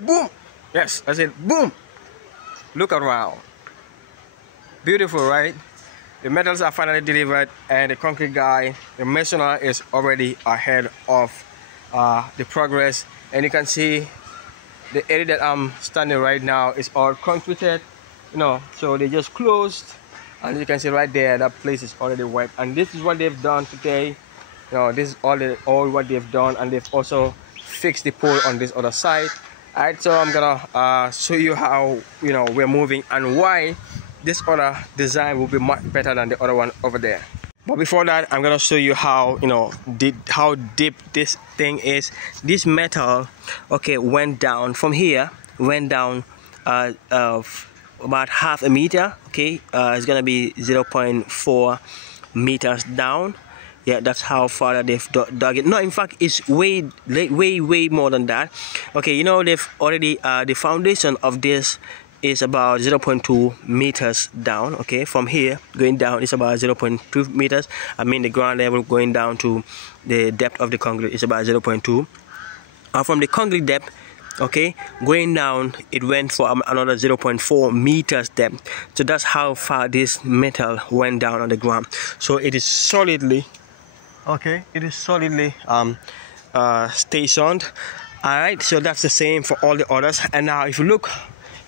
Boom. Yes, I said boom. Look around. Beautiful, right? The metals are finally delivered, and the concrete guy, the masoner, is already ahead of the progress. And you can see the area that I'm standing right now is all concreted, you know, so they just closed, and you can see right there that place is already wet. And this is what they've done today. You know, this is all what they've done, and they've also fixed the pole on this other side. Alright, so I'm gonna show you how, you know, we're moving and why this other design will be much better than the other one over there. But before that, I'm gonna show you how, you know, how deep this thing is. This metal, okay, went down from here, went down about half a meter. Okay, it's gonna be 0.4 meters down. Yeah, that's how far they've dug it. No, in fact, it's way more than that. Okay, you know, they've already the foundation of this is about 0.2 meters down. Okay, from here going down is about 0.2 meters. I mean, the ground level going down to the depth of the concrete is about 0.2. From the concrete depth, okay, going down, it went for another 0.4 meters depth. So that's how far this metal went down on the ground. So it is solidly, okay, it is solidly stationed. All right, so that's the same for all the others. And now if you look,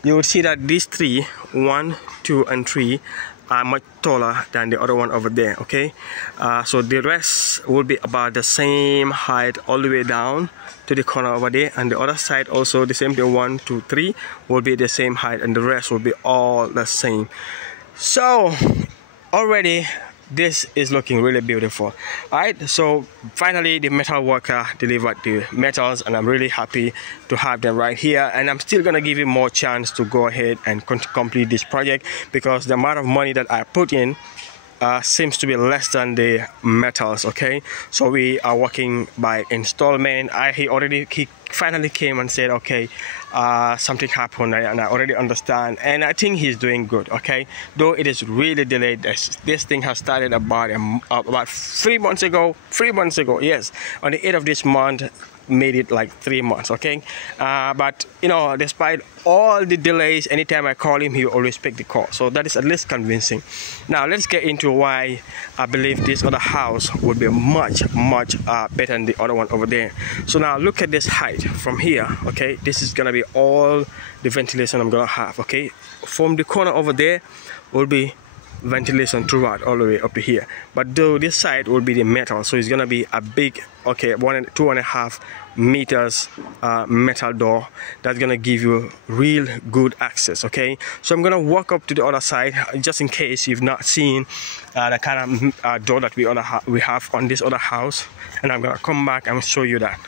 you will see that these three, 1, 2, and 3, are much taller than the other one over there. Okay, so the rest will be about the same height all the way down to the corner over there, and the other side also the same. The 1, 2, 3 will be the same height, and the rest will be all the same. So already this is looking really beautiful. All right, so finally the metal worker delivered the metals, and I'm really happy to have them right here. And I'm still gonna give you more chance to go ahead and complete this project, because the amount of money that I put in seems to be less than the metals. Okay, so we are working by installment. He finally came and said, okay, something happened, and I already understand, and I think he's doing good. Okay, though it is really delayed. This thing has started about 3 months ago. 3 months ago, yes, on the 8th of this month. Made it like 3 months. Okay, but you know, despite all the delays, anytime I call him, he will always pick the call. So that is at least convincing. Now let's get into why I believe this other house would be much better than the other one over there. So now look at this height from here. Okay, this is gonna be all the ventilation I'm gonna have. Okay, from the corner over there will be ventilation throughout all the way up to here, but though this side will be the metal, so it's gonna be a big, okay, 2.5 meters metal door that's gonna give you real good access. Okay, so I'm gonna walk up to the other side just in case you've not seen the kind of door that we have on this other house, and I'm gonna come back and show you that.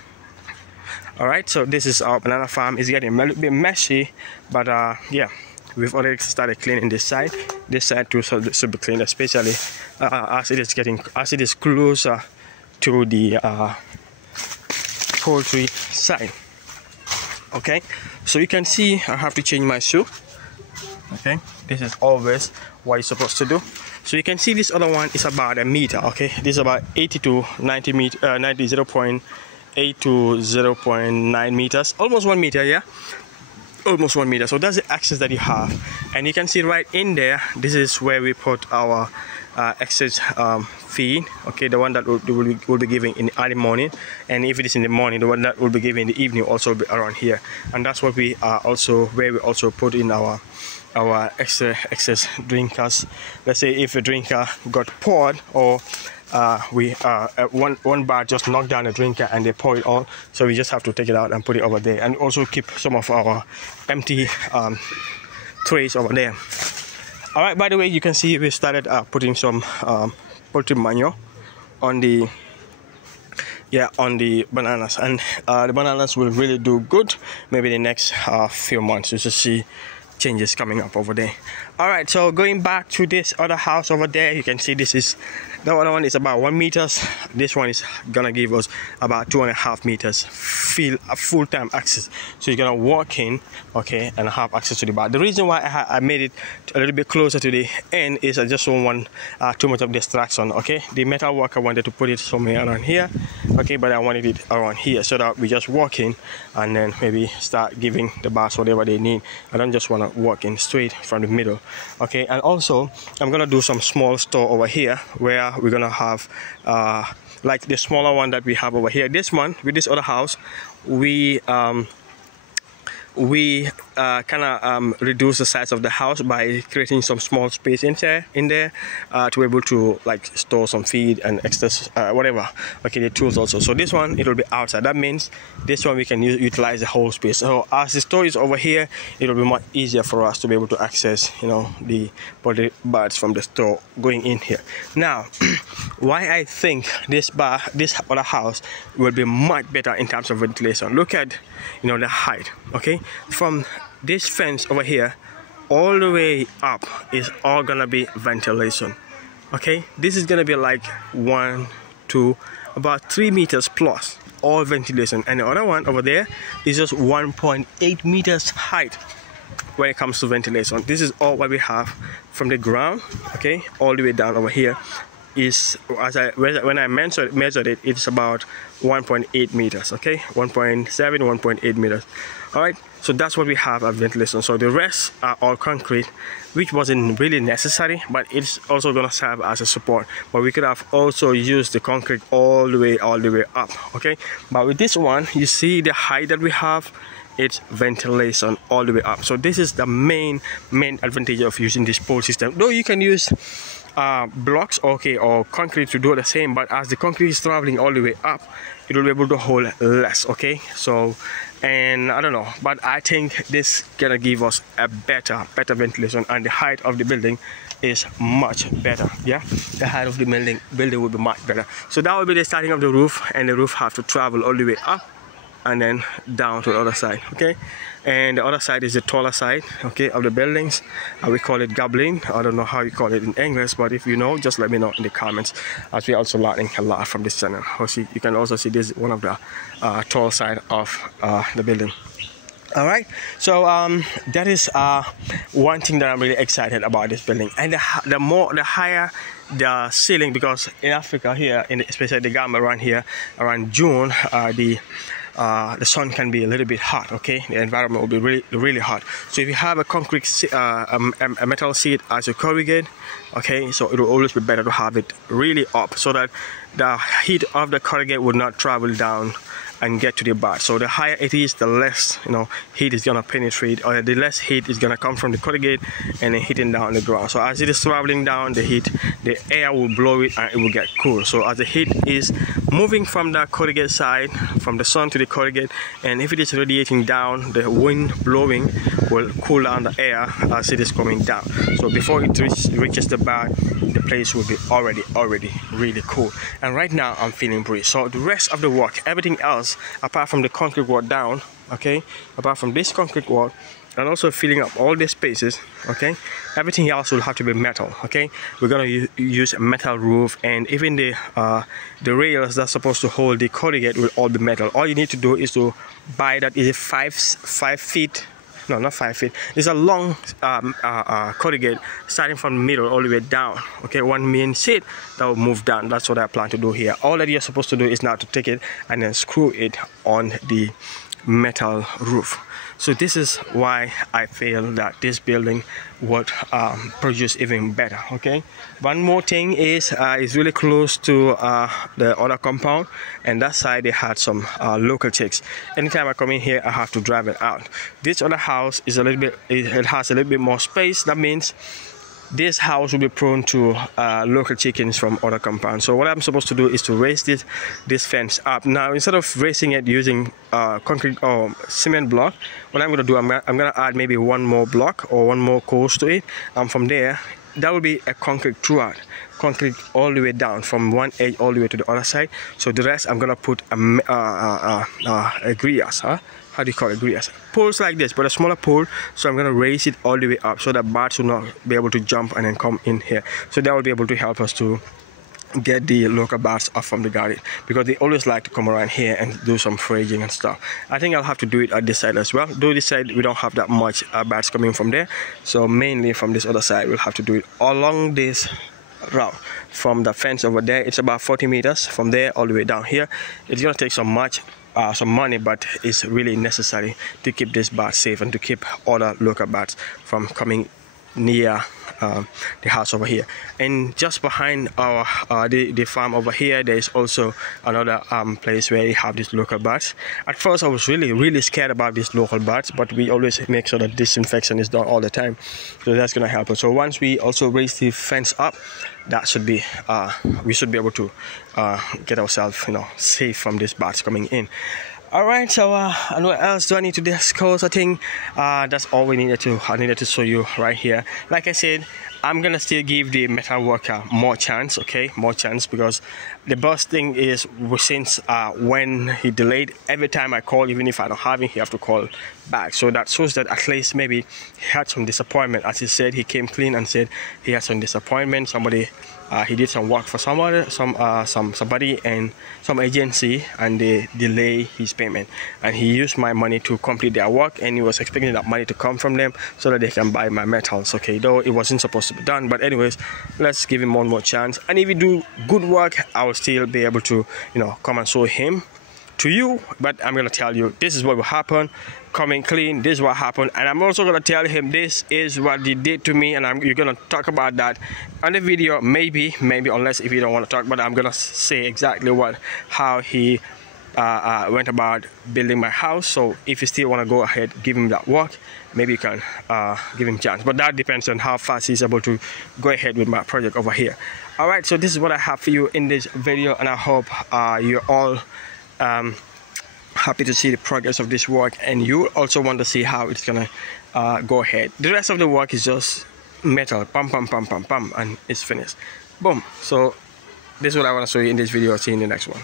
All right, so this is our banana farm. It's getting a little bit messy, but yeah, we've already started cleaning this side. This side too should be cleaned, especially as it is closer to the poultry side. Okay, so you can see I have to change my shoe. Okay, this is always what you're supposed to do. So you can see this other one is about a meter. Okay, this is about 80 to 90 meter, 0.8 to 0.9 meters, almost 1 meter. Yeah, almost 1 meter. So that's the access that you have, and you can see right in there, this is where we put our excess feed. Okay, the one that will be given in the early morning, and if it is in the morning, the one that will be given in the evening also will be around here. And that's what we are also where we also put in our excess drinkers. Let's say if a drinker got poured, or one bar just knocked down a drinker and they pour it all, so we just have to take it out and put it over there, and also keep some of our empty trays over there. All right, by the way, you can see we started putting some poultry manure on the bananas, and the bananas will really do good. Maybe the next few months you should see changes coming up over there. All right, so going back to this other house over there, you can see this is The other one is about 1 meters. This one is gonna give us about 2.5 meters full-time access. So you're gonna walk in, okay, and have access to the bar. The reason why I made it a little bit closer to the end is I just don't want too much of distraction. Okay, the metal work I wanted to put it somewhere around here, okay, but I wanted it around here so that we just walk in and then maybe start giving the bars whatever they need. I don't just want to walk in straight from the middle. Okay, and also I'm gonna do some small store over here where we're gonna have like the smaller one that we have over here. This one with this other house, we kind of reduce the size of the house by creating some small space in there to be able to like store some feed and extra whatever, okay, the tools also. So this one, it will be outside. That means this one we can utilize the whole space. So as the store is over here, it will be much easier for us to be able to access, you know, the birds from the store going in here. Now why I think this other house will be much better in terms of ventilation. Look at, you know, the height, okay, from this fence over here all the way up is all gonna be ventilation. Okay, this is gonna be like 1, 2, about 3 meters plus, all ventilation. And the other one over there is just 1.8 meters height when it comes to ventilation. This is all what we have from the ground, okay, all the way down over here is, when I measured it, it's about 1.8 meters, okay, 1.7, 1.8 meters. All right, so that's what we have at ventilation. So the rest are all concrete, which wasn't really necessary, but it's also gonna serve as a support. But we could have also used the concrete all the way up, okay. But with this one, you see the height that we have, it's ventilation all the way up. So this is the main advantage of using this pole system. Though you can use blocks, okay, or concrete to do the same, but as the concrete is traveling all the way up, it will be able to hold less, okay. So, and I don't know, but I think this gonna give us a better ventilation, and the height of the building is much better. Yeah, the height of the building will be much better. So that will be the starting of the roof, and the roof have to travel all the way up and then down to the other side, okay. And the other side is the taller side, okay, of the buildings. We call it goblin. I don't know how you call it in English, but if you know, just let me know in the comments, as we're also learning a lot from this channel. You can also see this is one of the tall side of the building. All right, so that is one thing that I'm really excited about this building. And the higher the ceiling, because in Africa here, especially the Gambia around here, around June, the sun can be a little bit hot, okay. The environment will be really hot. So if you have a concrete a metal seat as a corrugate, okay, so it will always be better to have it really up so that the heat of the corrugate would not travel down and get to the bird. So the higher it is, the less, you know, heat is gonna penetrate, or the less heat is gonna come from the corrugate and then hitting down on the ground. So as it is traveling down, the air will blow it and it will get cool. So as the heat is moving from the corrugate side, from the sun to the corrugate, and if it is radiating down, the wind blowing will cool down the air as it is coming down. So before it reaches the bird, the place will be already really cool. And right now I'm feeling breeze. So the rest of the work, everything else apart from the concrete wall down, okay, apart from this concrete wall and also filling up all the spaces, okay, everything else will have to be metal, okay. We're gonna use a metal roof, and even the rails that's supposed to hold the corrugate will all be metal. All you need to do is to buy that. Is it 5 feet? No, not 5 feet. It's a long corrugate starting from the middle all the way down, okay, one main seat that will move down. That's what I plan to do here. All that you're supposed to do is now to take it and then screw it on the metal roof. So this is why I feel that this building would produce even better, okay. One more thing is it's really close to the other compound, and that side they had some local chicks. Anytime I come in here, I have to drive it out. This other house is a little bit, it has a little bit more space. That means this house will be prone to local chickens from other compounds. So what I'm supposed to do is to raise this fence up. Now instead of raising it using concrete or cement block, what I'm going to do, I'm going to add maybe one more block or one more course to it, and from there that will be a concrete throughout, concrete all the way down from one edge all the way to the other side. So the rest I'm going to put a grias, how do you call it, grias? Poles like this, but a smaller pole. So I'm going to raise it all the way up so that birds will not be able to jump and then come in here. So that will be able to help us to get the local bats off from the garden, because they always like to come around here and do some foraging and stuff. I think I'll have to do it at this side as well, though this side we don't have that much bats coming from there, so mainly from this other side we'll have to do it along this route from the fence over there. It's about 40 meters from there all the way down here. It's gonna take some money, but it's really necessary to keep this bat safe and to keep other local bats from coming near the house over here. And just behind our the farm over here, there is also another place where we have these local bats. At first I was really scared about these local bats, but we always make sure that disinfection is done all the time, so that's gonna help us. So once we also raise the fence up, that should be we should be able to get ourselves, you know, safe from these bats coming in. All right, so and what else do I need to discuss? I think that's all I needed to show you right here. Like I said, I'm gonna still give the metal worker more chance, okay, more chance, because the best thing is, since when he delayed, every time I call, even if I don't have him, he have to call back. So that shows that at least maybe he had some disappointment. As he said, he came clean and said he had some disappointment. Somebody he did some work for somebody and some agency, and they delay his payment, and he used my money to complete their work, and he was expecting that money to come from them so that they can buy my metals, okay, though it wasn't supposed to be done. But anyways, let's give him one more chance, and if you do good work, I will still be able to, you know, come and show him to you. But I'm gonna tell you, this is what will happen. Coming clean, this is what happened, and I'm also gonna tell him this is what he did to me, and you're gonna talk about that on the video, maybe unless if you don't want to talk, but I'm gonna say exactly how he went about building my house. So if you still want to go ahead, give him that work, maybe you can give him a chance, but that depends on how fast he's able to go ahead with my project over here. All right, so this is what I have for you in this video, and I hope you're all happy to see the progress of this work, and you also want to see how it's gonna go ahead. The rest of the work is just metal, pam, and it's finished. Boom. So this is what I want to show you in this video. See you in the next one.